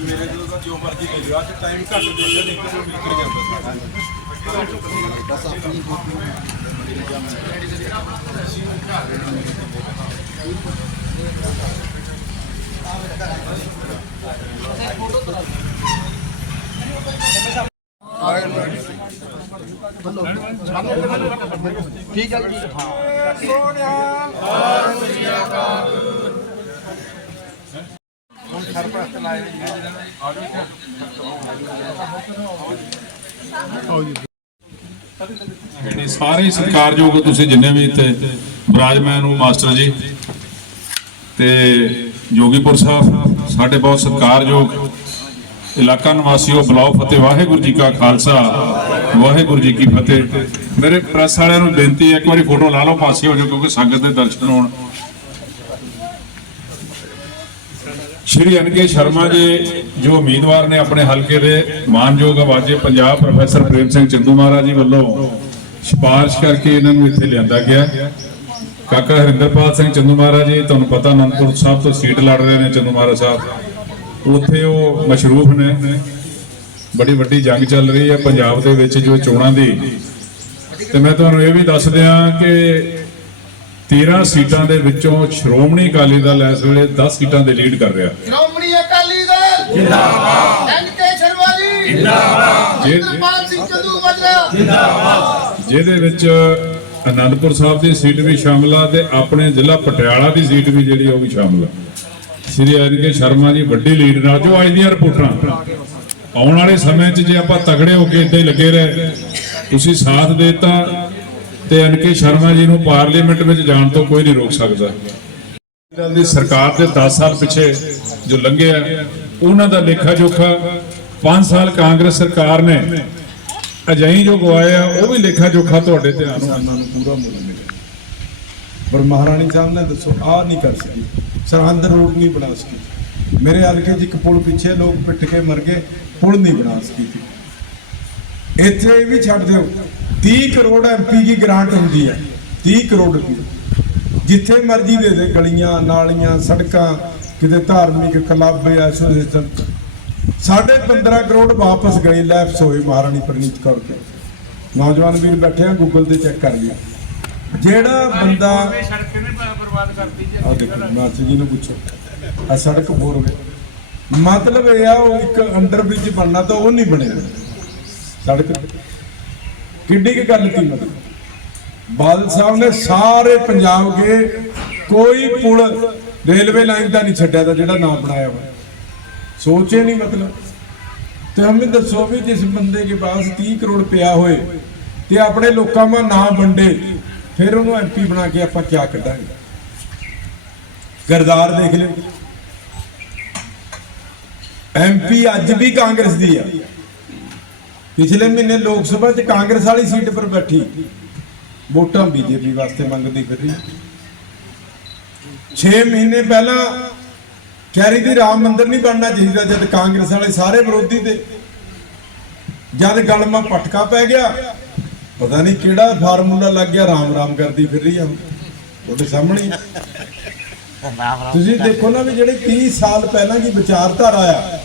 ਮੇਰੇ ਕੋਲ ਤਾਂ ਜੋ ਮਰਜ਼ੀ ਲੈ ਲਿਓ ਅੱਜ ਟਾਈਮ ਘੱਟ ਦੇ ਦਿਆ ਨਹੀਂ ਤਾਂ ਨਿਕਲ ਜਾਂਦਾ ਠੀਕ ਹੈ ਜੀ। ਹਾਂ ਜਿਹੜੇ ਸਾਰੇ ਹੀ ਸਤਿਕਾਰਯੋਗ ਤੁਸੀਂ ਜਿੰਨੇ ਵੀ ਇੱਥੇ ਬਰਾਜਮੈਨ ਨੂੰ ਮਾਸਟਰ ਜੀ ਤੇ ਜੋਗੀਪੁਰ ਸਾਹਿਬ, ਸਾਡੇ ਬਹੁਤ ਸਤਿਕਾਰਯੋਗ ਇਲਾਕਾ ਨਿਵਾਸੀਓ ਬਲਾਓ ਫਤਿਹ, ਵਾਹਿਗੁਰੂ ਜੀ ਕਾ ਖਾਲਸਾ, ਵਾਹਿਗੁਰੂ ਜੀ ਕੀ ਫਤਿਹ। ਮੇਰੇ ਪ੍ਰੈਸ ਵਾਲਿਆਂ ਨੂੰ ਬੇਨਤੀ ਹੈ, ਇੱਕ ਵਾਰੀ ਫੋਟੋ ਲਾ ਲਓ ਪਾਸੇ ਹੋ ਜਾਓ ਕਿਉਂਕਿ ਸੰਗਤ ਦੇ ਦਰਸ਼ਨ ਹੋਣ। ਸ਼੍ਰੀ ਅਨਕੇ ਸ਼ਰਮਾ ਜੀ, ਜੋ ਉਮੀਦਵਾਰ ਨੇ ਆਪਣੇ ਹਲਕੇ ਦੇ ਮਾਨਯੋਗ ਆਵਾਜ਼ੇ ਪੰਜਾਬ ਪ੍ਰੋਫੈਸਰ ਪ੍ਰੇਮ ਸਿੰਘ ਚੰਦੂ ਮਹਾਰਾਜ ਜੀ ਵੱਲੋਂ ਸਿਫਾਰਿਸ਼ ਕਰਕੇ ਇਹਨਾਂ ਨੂੰ ਇੱਥੇ ਲਿਆਂਦਾ ਗਿਆ। ਕਾਕਾ ਹਰਿੰਦਰਪਾਲ ਸਿੰਘ ਚੰਦੂ ਮਹਾਰਾਜ ਜੀ, ਤੁਹਾਨੂੰ ਪਤਾ ਅਨੰਦਪੁਰ ਸਾਹਿਬ ਤੋਂ ਸੀਟ ਲੜ ਰਹੇ ਨੇ ਚੰਦੂ ਮਹਾਰਾਜ ਸਾਹਿਬ। ਉੱਥੇ ਉਹ ਮਸ਼ਰੂਫ ਨੇ। ਬੜੀ ਵੱਡੀ ਜੰਗ ਚੱਲ ਰਹੀ ਹੈ ਪੰਜਾਬ ਦੇ ਵਿੱਚ ਜੋ ਚੋਣਾਂ ਦੀ। ਤੇ ਮੈਂ ਤੁਹਾਨੂੰ ਇਹ ਵੀ ਦੱਸ ਦਿਆਂ ਕਿ 13 ਸੀਟਾਂ ਦੇ ਵਿੱਚੋਂ ਸ਼੍ਰੋਮਣੀ ਅਕਾਲੀ ਦਲ ਇਸ ਵੇਲੇ 10 ਸੀਟਾਂ ਦੇ ਲੀਡ ਕਰ ਰਿਹਾ। ਸ਼੍ਰੋਮਣੀ ਅਕਾਲੀ ਦਲ ਜਿੰਦਾਬਾਦ। ਐਨ ਕੇ ਸ਼ਰਮਾ ਜੀ। ਜਿੰਦਾਬਾਦ। ਜੇ- ਜਿੰਦਾਬਾਦ ਸਿੰਘ ਚੰਦੂ ਮਾਜਰਾ ਜਿਹਦੇ ਵਿੱਚ ਅਨੰਦਪੁਰ ਸਾਹਿਬ ਦੀ ਸੀਟ ਵੀ ਸ਼ਾਮਲ ਆ ਤੇ ਆਪਣੇ ਜ਼ਿਲ੍ਹਾ ਪਟਿਆਲਾ ਦੀ ਸੀਟ ਵੀ ਜਿਹੜੀ ਉਹ ਵੀ ਸ਼ਾਮਲ ਆ। ਸ੍ਰੀ ਅਰਕੇ ਸ਼ਰਮਾ ਜੀ ਵੱਡੀ ਲੀਡ ਨਾਲ ਜੋ ਅੱਜ ਦੀਆਂ ਰਿਪੋਰਟਾਂ। ਆਉਣ ਵਾਲੇ ਸਮੇਂ 'ਚ ਜੇ ਆਪਾਂ ਤਗੜੇ ਹੋ ਕੇ ਹੀ ਲੱਗੇ ਰਹੇ ਤੁਸੀਂ ਸਾਥ ਦੇਤਾ ਤੇ ਅਨਕੇ ਸ਼ਰਮਾ ਜੀ ਨੂੰ ਪਾਰਲੀਮੈਂਟ ਵਿੱਚ ਜਾਣ ਤੋਂ ਕੋਈ ਨਹੀਂ ਰੋਕ ਸਕਦਾ। ਦਲ ਦੀ ਸਰਕਾਰ ਦੇ 10 ਸਾਲ ਪਿੱਛੇ ਜੋ ਲੰਘੇ ਆ ਉਹਨਾਂ ਦਾ ਲੇਖਾ ਜੋਖਾ 5 ਸਾਲ ਕਾਂਗਰਸ ਸਰਕਾਰ ਨੇ ਅਜਿਹੀ ਜੋ ਗਵਾਏ ਆ ਉਹ ਵੀ ਲੇਖਾ ਜੋਖਾ ਤੁਹਾਡੇ ਧਿਆਨ ਨੂੰ ਕਿਸਾਨਾਂ ਨੂੰ ਪੂਰਾ ਮੁੱਲ ਮਿਲਿਆ। ਪਰ ਮਹਾਰਾਣੀ ਸਾਹਿਬ ਨੇ ਦੱਸੋ ਆ ਨਹੀਂ ਕਰ ਸਕੀ। ਸਰਹੰਦ ਰੋਡ ਨਹੀਂ ਬਣਾ ਸਕੀ। ਮੇਰੇ ਹਲਕੇ 'ਚ ਇੱਕ ਪੁਲ ਪਿੱਛੇ ਲੋਕ ਪਿੱਟ ਕੇ ਮਰ ਗਏ ਪੁਲ ਨਹੀਂ ਬਣਾ ਸਕੀ। ਇੱਥੇ ਵੀ ਛੱਡ ਦਿਓ। 30 ਕਰੋੜ ਐਮਪੀ ਦੀ ਗ੍ਰਾਂਟ ਹੁੰਦੀ ਹੈ। 30 ਕਰੋੜ ਰੁਪਏ ਜਿੱਥੇ ਮਰਜ਼ੀ ਦੇ ਦੇ ਗਲੀਆਂ ਨਾਲੀਆਂ ਸੜਕਾਂ ਕਿਤੇ ਧਾਰਮਿਕ ਕਲੱਬ ਐਸੋਸੀਏਸ਼ਨ ਸਾਢੇ 15 ਕਰੋੜ ਵਾਪਸ ਗਏ ਲੈਪਸ ਹੋਏ ਮਹਾਰਾਣੀ ਪ੍ਰਨੀਤ ਕੌਰ ਕੇ ਨੌਜਵਾਨ ਵੀਰ ਬੈਠੇ ਆ ਗੂਗਲ ਤੇ ਚੈੱਕ ਕਰ ਲਿਆ। ਜਿਹੜਾ ਬੰਦਾ ਸੜਕ ਨੇ ਬਰਬਾਦ ਕਰਤੀ ਜੀ। ਮਾਸਟਰ ਜੀ ਨੂੰ ਪੁੱਛੋ। ਆ ਸੜਕ ਹੋਰ ਮਤਲਬ ਇਹ ਆ ਉਹ ਇੱਕ ਅੰਡਰ ਬ੍ਰਿਜ ਬਣਨਾ ਤਾਂ ਉਹ ਨਹੀਂ ਬਣਿਆ। ਸੜਕ ਕਿੱਡੀ ਕੀ ਗੱਲ ਕੀ ਮਤਲਬ? ਬਾਦਲ ਸਾਹਿਬ ਨੇ ਸਾਰੇ ਪੰਜਾਬ ਕੇ ਕੋਈ ਪੁਲ, ਰੇਲਵੇ ਲਾਈਨ ਦਾ ਨਹੀਂ ਛੱਡਿਆ ਤਾਂ ਜਿਹੜਾ ਨਾਮ ਬਣਾਇਆ ਵਾ ਸੋਚੇ ਨਹੀਂ ਮਤਲਬ। ਤੇ ਹਮੇ ਦੱਸੋ ਵੀ ਜਿਸ ਬੰਦੇ ਕੇ ਪਾਸ 30 ਕਰੋੜ ਪਿਆ ਹੋਏ ਤੇ ਆਪਣੇ ਲੋਕਾਂ ਮਾ ਨਾ ਵੰਡੇ, ਫਿਰ ਉਹਨੂੰ ਐਮਪੀ ਬਣਾ ਕੇ ਆਪਾਂ ਕਿਆ ਕੱਢਾਂਗੇ? ਗਰਦਾਰ ਦੇਖ ਲਿਓ। ਐਮਪੀ ਅੱਜ ਵੀ ਕਾਂਗਰਸ ਦੀ ਆ। ਪਿਛਲੇ ਮਹੀਨੇ ਲੋਕ ਸਭਾ 'ਚ ਕਾਂਗਰਸ ਵਾਲੀ ਸੀਟ ਪਰ ਬੈਠੀ। ਵੋਟਾਂ ਬੀਜੇਪੀ ਵਾਸਤੇ ਮੰਗਦੀ ਫਿਰ। ਰਹੀ 6 ਮਹੀਨੇ ਪਹਿਲਾਂ ਕਹਿ ਰਹੀ ਰਾਮ ਮੰਦਿਰ ਨਹੀਂ ਬਣਨਾ ਚਾਹੀਦਾ ਜਦ ਕਾਂਗਰਸ ਵਾਲੇ ਸਾਰੇ ਵਿਰੋਧੀ ਤੇ ਜਦ ਗਲਮਾ ਪਟਕਾ ਪੈ ਗਿਆ, ਪਤਾ ਨਹੀਂ ਕਿਹੜਾ ਫਾਰਮੂਲਾ ਲੱਗ ਗਿਆ, ਰਾਮ ਰਾਮ ਕਰਦੀ ਫਿਰ ਰਹੀ ਆ ਹੁਣ। ਤੁਹਾਡੇ ਸਾਹਮਣੇ। ਤੁਸੀਂ ਦੇਖੋ ਨਾ ਵੀ ਜਿਹੜੇ 30 ਸਾਲ ਪਹਿਲਾਂ ਦੀ ਵਿਚਾਰਧਾਰਾ ਆ,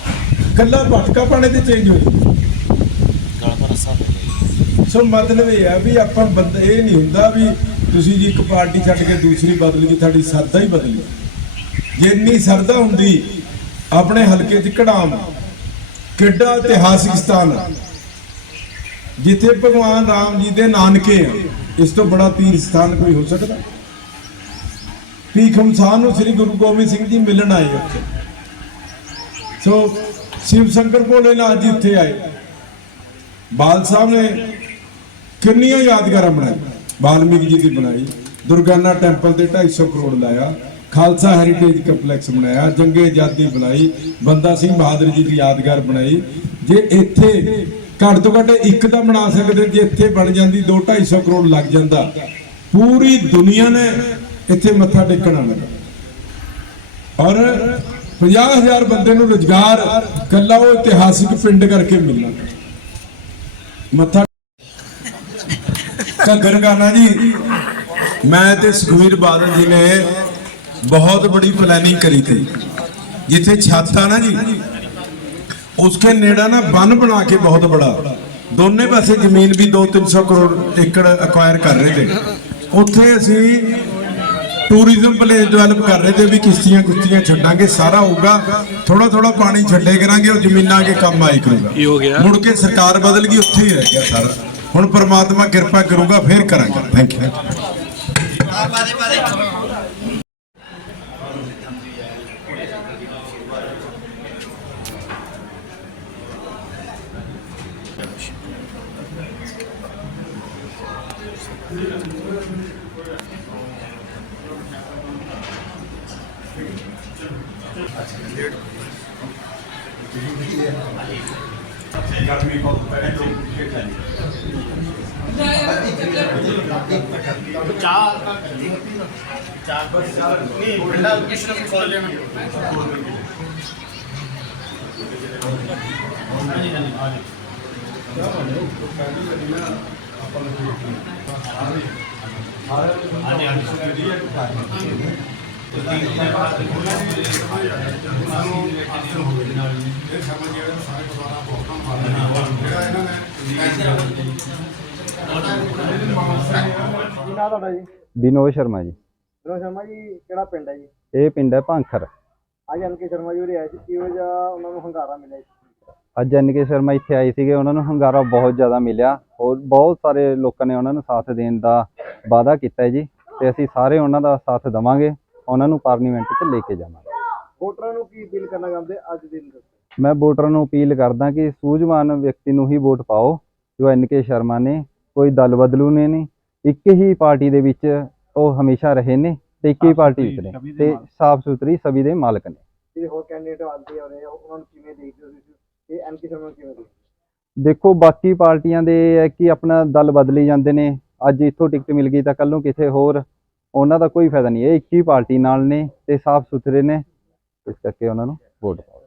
ਕੱਲਾ ਭਟਕਾ ਪਾਣੇ ਤੇ ਚੇਂਜ ਹੋਈ ਸੋ ਮਤਲਬ ਇਹ ਆ ਵੀ ਆਪਾਂ ਬੰਦ, ਇਹ ਨਹੀਂ ਹੁੰਦਾ ਵੀ ਤੁਸੀਂ ਜੀ ਇੱਕ ਪਾਰਟੀ ਛੱਡ ਕੇ ਦੂਸਰੀ ਬਦਲ ਗਈ, ਤੁਹਾਡੀ ਸਰਦਾ ਹੀ ਬਦਲੀ ਗਈ ਜੇ ਇੰਨੀ ਸਰਦਾ ਹੁੰਦੀ, ਆਪਣੇ ਹਲਕੇ 'ਚ ਕੜਾਮ, ਕਿੱਡਾ ਇਤਿਹਾਸਿਕ ਸਥਾਨ ਜਿੱਥੇ ਭਗਵਾਨ ਰਾਮ ਜੀ ਦੇ ਨਾਨਕੇ ਆ, ਇਸ ਤੋਂ ਬੜਾ ਤੀਰ ਸਥਾਨ ਕੋਈ ਹੋ ਸਕਦਾ? ਭੀਖਮ ਸਾਹ ਨੂੰ ਸ੍ਰੀ ਗੁਰੂ ਗੋਬਿੰਦ ਸਿੰਘ ਜੀ ਮਿਲਣ ਆਏ ਉੱਥੇ। ਸੋ ਸ਼ਿਵ ਸ਼ੰਕਰ ਭੋਲੇਨਾਥ ਜੀ ਉੱਥੇ ਆਏ। ਬਾਲ ਸਾਹਿਬ ਨੇ ਕਿੰਨੀਆਂ ਯਾਦਗਾਰਾਂ ਬਣਾਈ ਵਾਲਮੀਕ ਜੀ ਦੀ ਬਣਾਈ, ਦੁਰਗਾਨਾ ਟੈਂਪਲ ਤੇ 250 ਕਰੋੜ ਲਾਇਆ, ਖਾਲਸਾ ਹੈਰੀਟੇਜ ਕੰਪਲੈਕਸ ਬਣਾਇਆ, ਜੰਗੇ ਆਜ਼ਾਦੀ ਬਣਾਈ, ਬੰਦਾ ਸਿੰਘ ਬਹਾਦਰ ਜੀ ਦੀ ਯਾਦਗਾਰ ਬਣਾਈ। ਜੇ ਇੱਥੇ ਘੱਟ ਤੋਂ ਘੱਟ ਇੱਕ ਤਾਂ ਬਣਾ ਸਕਦੇ, ਜੇ ਇੱਥੇ ਬਣ ਜਾਂਦੀ 2 250 ਕਰੋੜ ਲੱਗ ਜਾਂਦਾ। ਪੂਰੀ ਦੁਨੀਆ ਨੇ ਇੱਥੇ ਮੱਥਾ ਟੇਕਣਾ ਆਉਣਾ ਔਰ 50000 ਬੰਦੇ ਨੂੰ ਰੁਜ਼ਗਾਰ ਕੱਲਾ ਉਹ ਇਤਿਹਾਸਿਕ ਪਿੰਡ ਕਰਕੇ ਮਿਲਣਾ। ਮੱਥਾ ਘੱਗਰ ਕਰਨਾ ਜੀ ਮੈਂ ਤੇ ਸੁਖਵੀਰ ਬਾਦਲ ਜੀ ਨੇ ਬਹੁਤ ਬੜੀ ਪਲੈਨਿੰਗ ਕਰੀ ਤੇ। ਜਿੱਥੇ ਛੱਤ ਆ ਨਾ ਜੀ ਉਸਕੇ ਨੇੜਾ ਨਾ ਬੰਨ ਬਣਾ ਕੇ ਬਹੁਤ ਬੜਾ। ਦੋਨੇ ਪਾਸੇ ਜ਼ਮੀਨ ਵੀ 2-300 ਕਰੋੜ ਏਕੜ ਅਕਵਾਇਰ ਕਰ ਰਹੇ ਤੇ ਉੱਥੇ ਅਸੀਂ ਟੂਰਿਜ਼ਮ ਪਲੇਸ ਡਿਵੈਲਪ ਕਰ ਰਹੇ ਤੇ ਵੀ ਕਿਸ਼ਤੀਆਂ ਕੁਸ਼ਤੀਆਂ ਛੱਡਾਂਗੇ ਸਾਰਾ ਹੋਊਗਾ। ਥੋੜਾ ਥੋੜਾ ਪਾਣੀ ਛੱਡੇ ਕਰਾਂਗੇ ਉਹ ਜ਼ਮੀਨਾਂ ਕੇ ਕੰਮ ਆਏ ਕਰੂਗਾ। ਮੁੜ ਕੇ ਸਰਕਾਰ ਬਦਲ ਗਈ ਉੱਥੇ ਹੀ ਰਹਿ ਗਿਆ ਸਾਰਾ। ਹੁਣ ਪ੍ਰਮਾਤਮਾ ਕਿਰਪਾ ਕਰੂਗਾ ਫੇਰ ਕਰਾਂਗੇ ਥੈਂਕ ਯੂ ਚਾਰ ਚਾਰ ਬਸ ਨਹੀਂ ਪਹਿਲਾਂ ਇਸ ਨੂੰ ਖੋਲ ਲੈਣਾ ਹਾਂਜੀ ਹਾਂਜੀ ਆ ਜੀ ਹਾਂਜੀ ਹਾਂਜੀ ਇਹ ਸਮਝ ਜਿਹੜਾ ਸਾਰੇ ਦੁਬਾਰਾ ਬਹੁਤ ਕੰਮ ਕਰ ਰਿਹਾ ਜਿਹੜਾ ਇਹਨਾਂ ਨੇ ਕੀ ਨਾਂ ਤੁਹਾਡਾ ਜੀ? ਵਿਨੋਦ ਸ਼ਰਮਾ ਜੀ। ਵਿਨੋਦ ਸ਼ਰਮਾ ਜੀ ਕਿਹੜਾ ਪਿੰਡ ਹੈ ਜੀ? ਇਹ ਪਿੰਡ ਹੈ ਭਾਂਖਰ। ਅੱਜ ਐਨਕੇ ਸ਼ਰਮਾ ਜੀ ਉਰੇ ਆਏ ਸੀ ਕਿਹੋ ਜਿਹਾ ਉਹਨਾਂ ਨੂੰ ਹੰਗਾਰਾ ਮਿਲਿਆ ਜੀ? ਅੱਜ ਐਨਕੇ ਸ਼ਰਮਾ ਇੱਥੇ ਆਏ ਸੀਗੇ ਉਹਨਾਂ ਨੂੰ ਹੰਗਾਰਾ ਬਹੁਤ ਜ਼ਿਆਦਾ ਮਿਲਿਆ। ਹੋਰ ਬਹੁਤ ਸਾਰੇ ਲੋਕਾਂ ਨੇ ਉਹਨਾਂ ਨੂੰ ਸਾਥ ਦੇਣ ਦਾ ਵਾਅਦਾ ਕੀਤਾ ਜੀ। ਤੇ ਅਸੀਂ ਸਾਰੇ ਉਹਨਾਂ ਦਾ ਸਾਥ ਦੇਵਾਂਗੇ ਉਹਨਾਂ ਨੂੰ ਪਾਰਲੀਮੈਂਟ 'ਚ ਲੈ ਕੇ ਜਾਵਾਂਗੇ। ਵੋਟਰਾਂ ਨੂੰ ਕੀ ਅਪੀਲ ਕਰਨਾ ਚਾਹੁੰਦੇ ਅੱਜ ਦੇ ਦਿਨ? ਮੈਂ ਵੋਟਰਾਂ ਨੂੰ ਅਪੀਲ ਕਰਦਾ ਕਿ ਸੂਝਵਾਨ ਵਿਅਕਤੀ ਨੂੰ ਹੀ ਵੋਟ ਪਾਓ ਜੋ ਐਨਕੇ ਸ਼ਰਮਾ ਨੇ ਕੋਈ ਦਲ ਬਦਲੂ ਨੇ ਨਹੀਂ ਇੱਕ ਹੀ ਪਾਰਟੀ ਦੇ ਵਿੱਚ ਉਹ ਹਮੇਸ਼ਾ ਰਹੇ ਨੇ ਤੇ ਇੱਕ ਹੀ ਪਾਰਟੀ ਵਿੱਚ ਨੇ ਤੇ ਸਾਫ਼ ਸੁਥਰੀ ਸਭੀ ਦੇ ਮਾਲਕ ਨੇ। ਜਿਹੜੇ ਹੋਰ ਕੈਂਡੀਡੇਟ ਆਉਂਦੇ ਆ ਰਹੇ ਉਹਨਾਂ ਨੂੰ ਕਿਵੇਂ ਦੇਖਦੇ ਹੋ ਤੁਸੀਂ? ਇਹ ਐਨਕੇ ਸ਼ਰਮਾ ਨੂੰ ਕਿਵੇਂ ਦੇਖਦੇ ਹੋ? ਦੇਖੋ ਬਾਕੀ ਪਾਰਟੀਆਂ ਦੇ ਹੈ ਕਿ ਆਪਣਾ ਦਲ ਬਦਲੀ ਜਾਂਦੇ ਨੇ ਅੱਜ ਇੱਥੋਂ ਟਿਕਟ ਮਿਲ ਗਈ ਤਾਂ ਕੱਲ ਨੂੰ ਕਿਸੇ ਹੋਰ ਉਹਨਾਂ ਦਾ ਕੋਈ ਫਾਇਦਾ ਨਹੀਂ ਇਹ ਇੱਕ ਹੀ ਪਾਰਟੀ ਨਾਲ ਨੇ ਤੇ ਸਾਫ਼ ਸੁਥਰੇ ਨੇ ਇਸ ਕਰਕੇ ਉਹਨਾਂ ਨੂੰ ਵੋਟ ਪਾਓ।